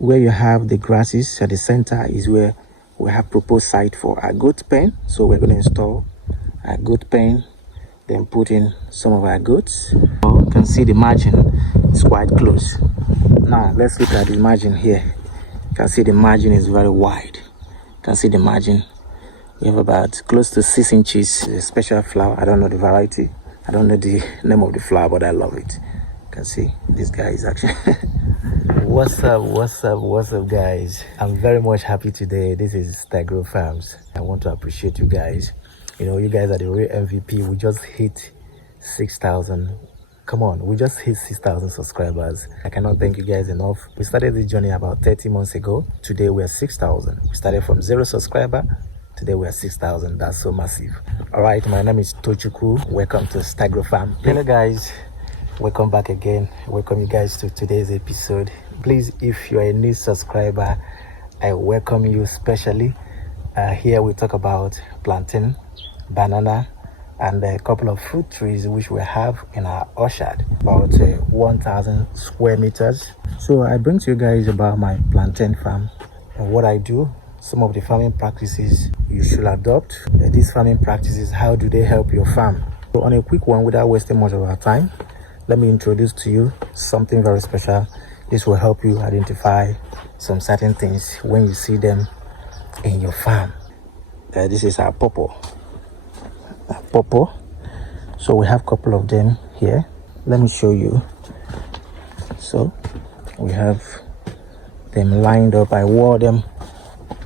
Where you have the grasses at the center is where we have proposed site for our goat pen. So we're going to install a goat pen, then put in some of our goats. You can see the margin is quite close. Now let's look at the margin here. You can see the margin is very wide. You can see the margin. We have about close to 6 inches. A special flower. I don't know the variety. I don't know the name of the flower, but I love it. You can see this guy is actually what's up guys. I'm very much happy today. This is Stagro Farms. I want to appreciate you guys. You guys are the real MVP. We just hit 6,000. Come on, we just hit 6,000 subscribers. I cannot thank you guys enough. We started this journey about 30 months ago. Today we are 6,000. We started from 0 subscriber. Today we are 6,000. That's so massive. All right, my name is Tochukwu. Welcome to Stagro Farm. Hello guys, welcome back again. Welcome you guys to today's episode. Please, if you're a new subscriber, I welcome you specially. Here we talk about plantain, banana, and a couple of fruit trees which we have in our orchard, about 1,000 square meters. So I bring to you guys about my plantain farm and what I do, some of the farming practices you should adopt. These farming practices, how do they help your farm? So on a quick one, without wasting much of our time, let me introduce to you something very special. This will help you identify some certain things when you see them in your farm. This is our pawpaw. So we have a couple of them here. Let me show you. So we have them lined up. I wore them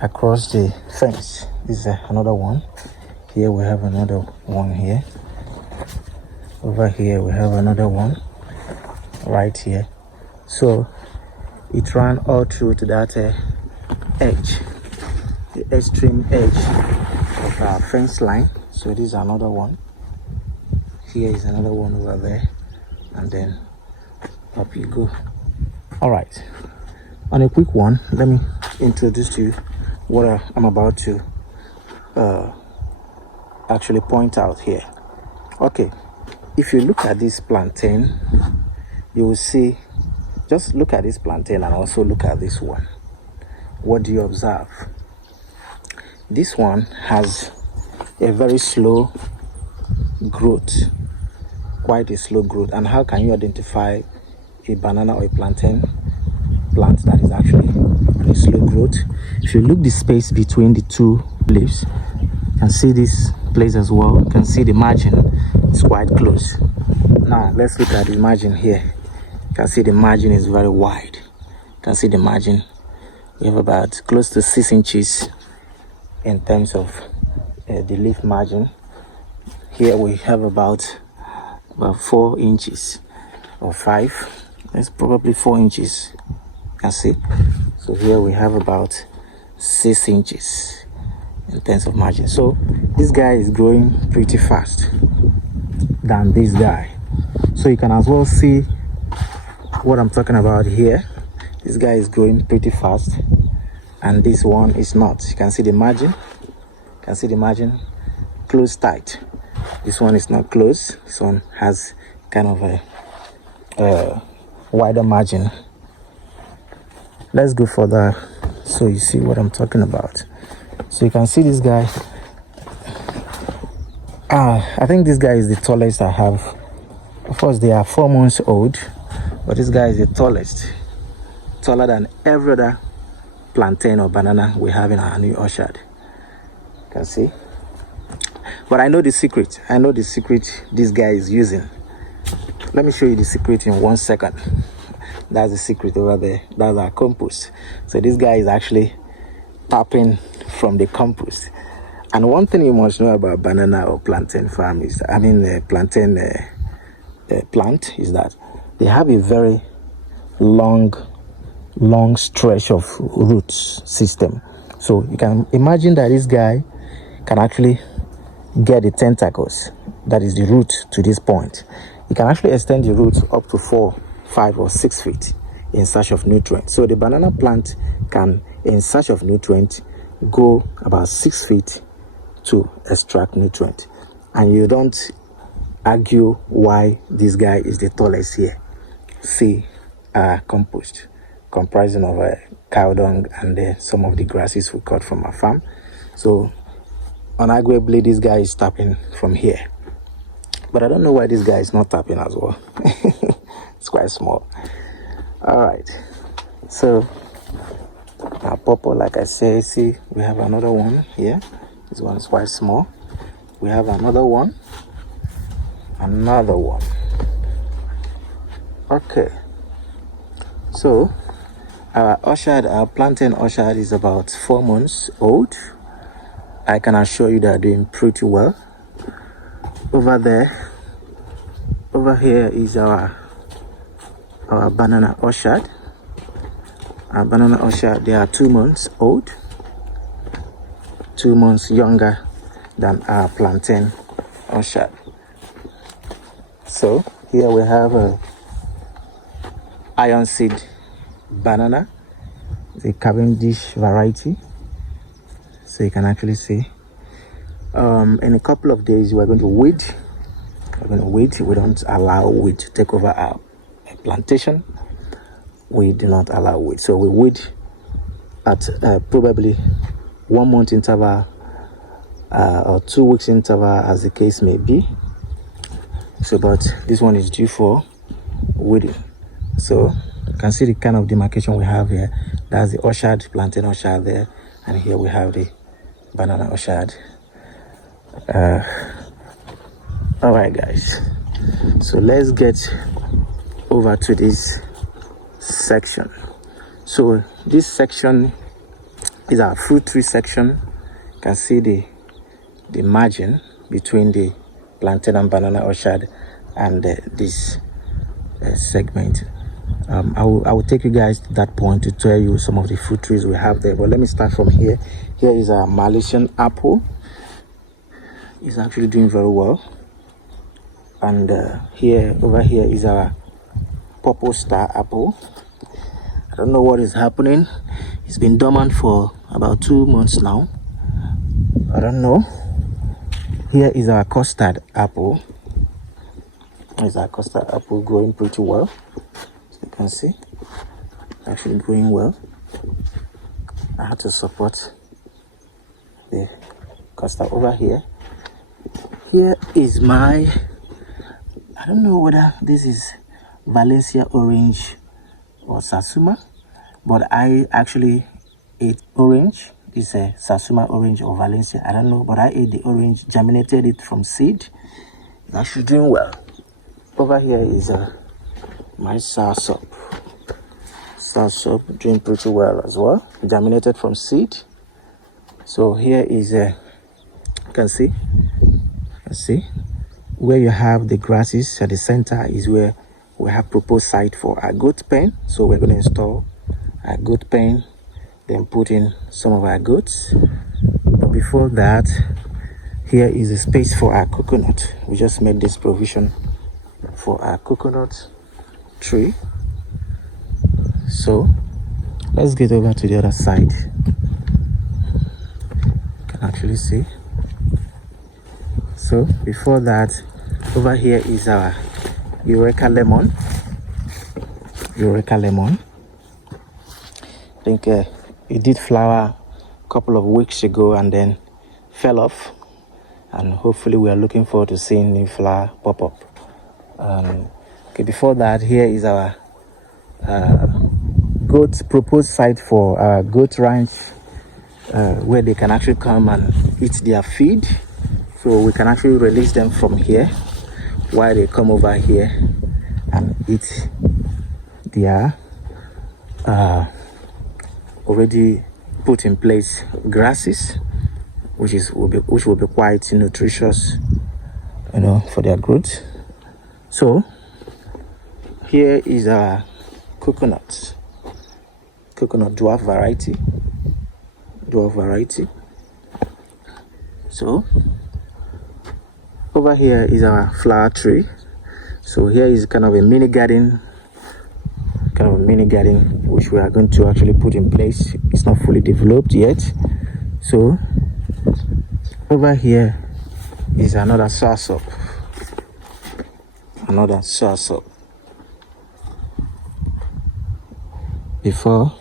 across the fence. This is another one. Here we have another one here. Over here we have another one right here. So it ran all through to that edge, the extreme edge of our fence line. So this is another one. Here is another one over there, and then up you go. All right, on a quick one, let me introduce to you what I'm about to actually point out here. Okay, if you look at this plantain, you will see, just look at this plantain and also look at this one. What do you observe? This one has a very slow growth, quite a slow growth. And how can you identify a banana or a plantain plant that is actually on a slow growth? If you look the space between the two leaves, you can see this place as well. You can see the margin is quite close. Now let's look at the margin here. You can see the margin is very wide. You can see the margin. We have about close to 6 inches in terms of the leaf margin. Here we have about 4 inches or 5. It's probably 4 inches. You can see. So here we have about 6 inches in terms of margin. So this guy is growing pretty fast than this guy. So you can as well see what I'm talking about here. This guy is growing pretty fast and this one is not. You can see the margin. You can see the margin close tight. This one is not close. This one has kind of a wider margin. Let's go further so you see what I'm talking about. So you can see this guy. I think this guy is the tallest I have. Of course they are 4 months old, but this guy is the tallest, taller than every other plantain or banana we have in our new orchard. You can see. But I know the secret. I know the secret this guy is using. Let me show you the secret in 1 second. That's the secret over there. That's our compost. So this guy is actually tapping from the compost. And one thing you must know about banana or plantain farm is, plantain plant, is that they have a very long stretch of roots system. So you can imagine that this guy can actually get the tentacles, that is the root, to this point. You can actually extend the roots up to 4, 5 or 6 feet in search of nutrients. So the banana plant can, in search of nutrients, go about 6 feet to extract nutrient. And you don't argue why this guy is the tallest here. See, compost comprising of cow dung and some of the grasses we cut from our farm. So unarguably this guy is tapping from here, but I don't know why this guy is not tapping as well. It's quite small. All right, so our purple, like I say, see we have another one here. This one is quite small. We have another one. Okay, so our plantain orchard is about 4 months old. I can assure you they're doing pretty well. Over here is our banana orchard. Our banana orchard, they are 2 months old, 2 months younger than our plantain orchard. So here we have a iron seed banana, the Cavendish variety. So you can actually see in a couple of days we're going to weed. We don't allow weed to take over our plantation. We do not allow weed, so we weed at probably 1 month interval or 2 weeks interval, as the case may be. So but this one is due for weeding. So you can see the kind of demarcation we have here. That's the orchard, plantain orchard there, and here we have the banana orchard. All right guys, so let's get over to this section. So this section is our fruit tree section. You can see the margin between the plantain and banana orchard and this segment. I will take you guys to that point to tell you some of the fruit trees we have there, but let me start from here. Here is our Malaysian apple. It's actually doing very well. And over here is our purple star apple. I don't know what is happening. It's been dormant for about 2 months now. I don't know. Here is our custard apple. Is our custard apple growing pretty well? As you can see, actually growing well. I had to support the custard over here. Here is I don't know whether this is Valencia orange or Satsuma, but I actually ate orange. It's a Satsuma orange or Valencia, I don't know, but I ate the orange, germinated it from seed. It's actually doing well. Over here is my soursop. Soursop doing pretty well as well, germinated from seed. So here is you can see where you have the grasses at the center is where we have proposed site for our goat pen. So we're going to install our goat pen, then put in some of our goats. But before that, here is a space for our coconut. We just made this provision for our coconut tree. So let's get over to the other side. You can actually see. So before that, over here is our Eureka lemon. I think it did flower a couple of weeks ago and then fell off, and hopefully we are looking forward to seeing new flower pop up. Okay, before that, here is our proposed site for our goat ranch, where they can actually come and eat their feed. So we can actually release them from here while they come over here and eat their already put in place grasses, which will be quite nutritious, for their growth. So here is our coconut dwarf variety. So over here is our flower tree. So here is kind of a mini garden which we are going to actually put in place. It's not fully developed yet. So over here is another soursop. Before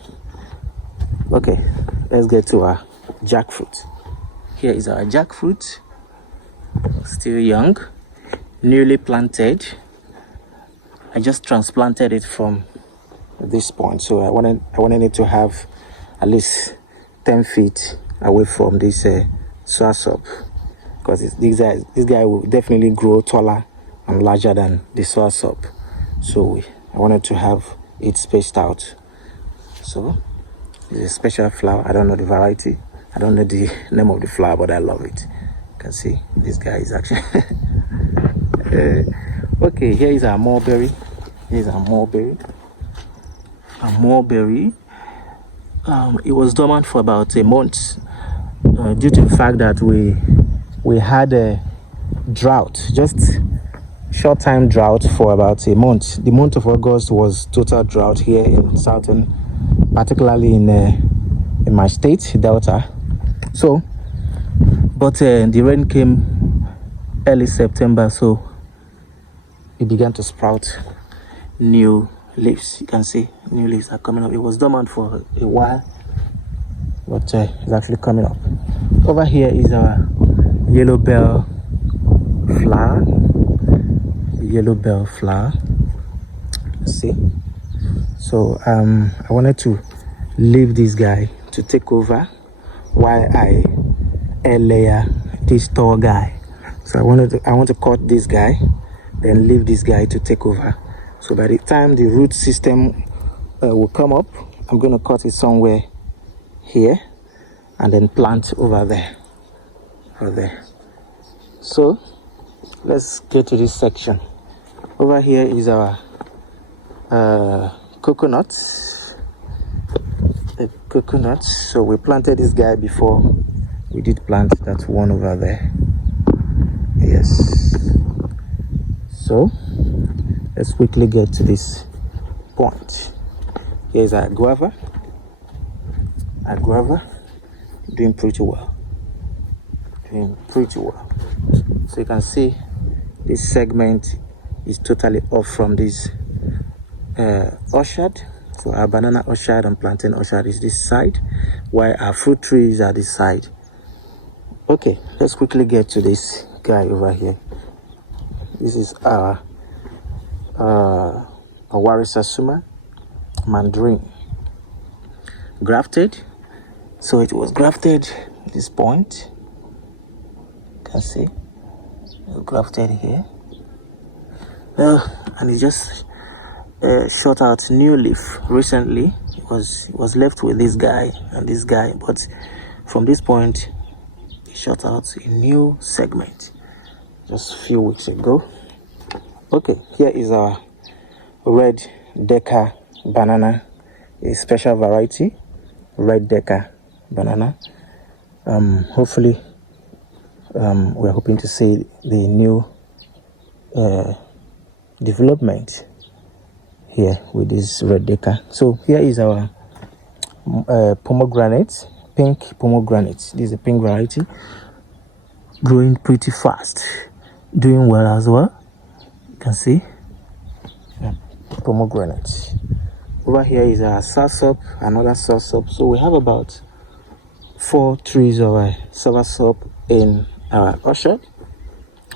Okay, let's get to our jackfruit. Here is our jackfruit, still young, newly planted. I just transplanted it from this point, so I wanted it to have at least 10 feet away from this soursop, because this guy will definitely grow taller and larger than the soursop. So I wanted to have it spaced out. So it's a special flower. I don't know the variety. I don't know the name of the flower, but I love it. You can see this guy is actually okay. Here is our mulberry. Here's our mulberry. A mulberry. It was dormant for about a month due to the fact that we had a drought, just short time drought for about a month. The month of August was total drought here in southern, particularly in my state, Delta. So, but the rain came early September, so it began to sprout new leaves. You can see new leaves are coming up. It was dormant for a while, but it's actually coming up. Over here is our yellow bell flower. Yellow bell flower. See, so I wanted to leave this guy to take over while I air layer this tall guy. So I want to cut this guy, then leave this guy to take over. So by the time the root system will come up, I'm going to cut it somewhere here and then plant over there. So let's get to this section. Over here is our coconuts. The coconuts. So we planted this guy before. We did plant that one over there. Yes. So let's quickly get to this point. Here's our guava. Our guava doing pretty well. So you can see this segment is totally off from this orchard. So our banana orchard and plantain orchard is this side, while our fruit trees are this side. Okay, let's quickly get to this guy over here. This is our Awarisasuma mandarin, grafted. So it was grafted at this point. You can see grafted here. And it just shot out new leaf recently. It was left with this guy and this guy, but from this point it shot out a new segment just a few weeks ago. Okay, here is our red Deca banana, a special variety, red Deca banana. Hopefully we're hoping to see the new development here with this red Deca. So here is our pomegranate, pink pomegranate. This is a pink variety, growing pretty fast, doing well as well. You can see pomegranate. Over here is our soursop, another soursop. So we have about 4 trees of soursop in our orchard,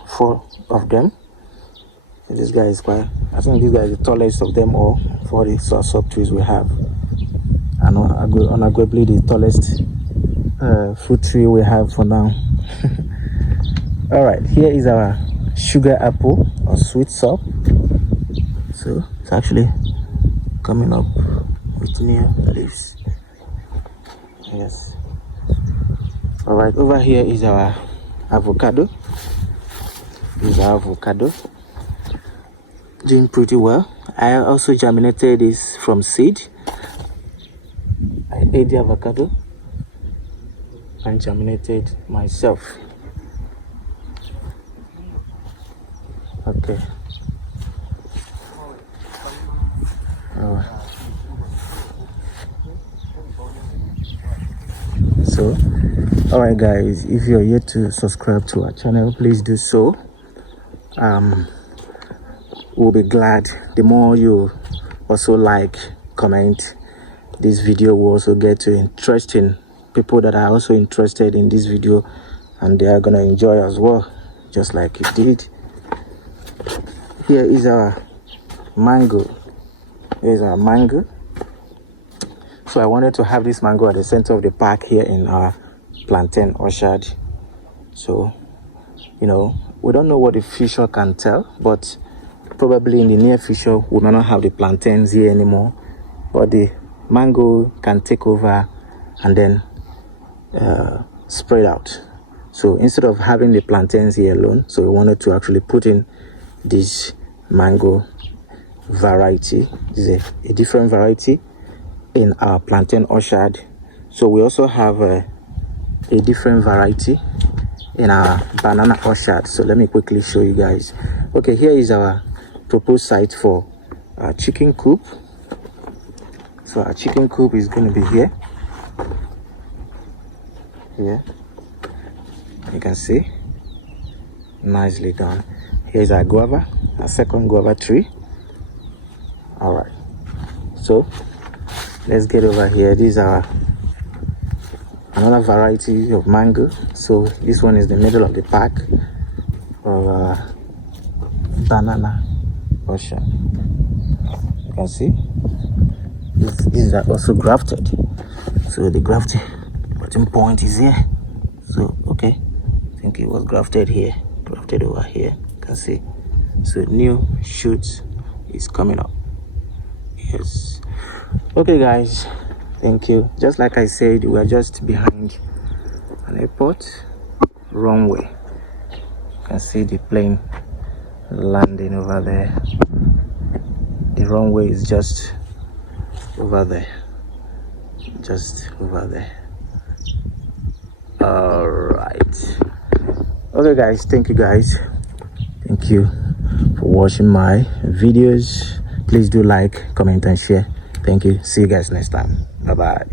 4 of them. This guy is I think this guy is the tallest of them all, for the soursop trees we have, and unarguably the tallest fruit tree we have for now. All right, here is our sugar apple or sweet sop. So it's actually coming up with new leaves. Yes. All right, over here is our avocado. This is our avocado, doing pretty well. I also germinated this from seed. I ate the avocado and germinated myself. Okay. So, alright guys, if you're yet to subscribe to our channel, please do so. We'll be glad the more you also like, comment, this video will also get to interesting people that are also interested in this video, and they are gonna enjoy as well, just like you did. Here is our mango. Here's our mango. So I wanted to have this mango at the center of the park here in our plantain orchard. So, you know, we don't know what the future can tell, but probably in the near future we may not have the plantains here anymore, but the mango can take over and then spread out. So instead of having the plantains here alone, so we wanted to actually put in this mango variety. This is a different variety in our plantain orchard. So we also have a different variety in our banana orchard. So let me quickly show you guys. Okay, here is our proposed site for our chicken coop. So our chicken coop is going to be here. You can see, nicely done. Here's our guava, our second guava tree. All right, so let's get over here. These are another variety of mango. So this one is the middle of the pack of banana orchard. You can see these are also grafted. So the grafted bottom point is here. So okay, I think it was grafted here, grafted over here. You can see. So new shoots is coming up. Yes. Okay guys, thank you. Just like I said, we are just behind an airport runway. You can see the plane landing over there. The runway is just over there, just over there. All right. Okay guys, thank you guys. Thank you for watching my videos. Please do like, comment and share. Thank you. See you guys next time. Bye bye.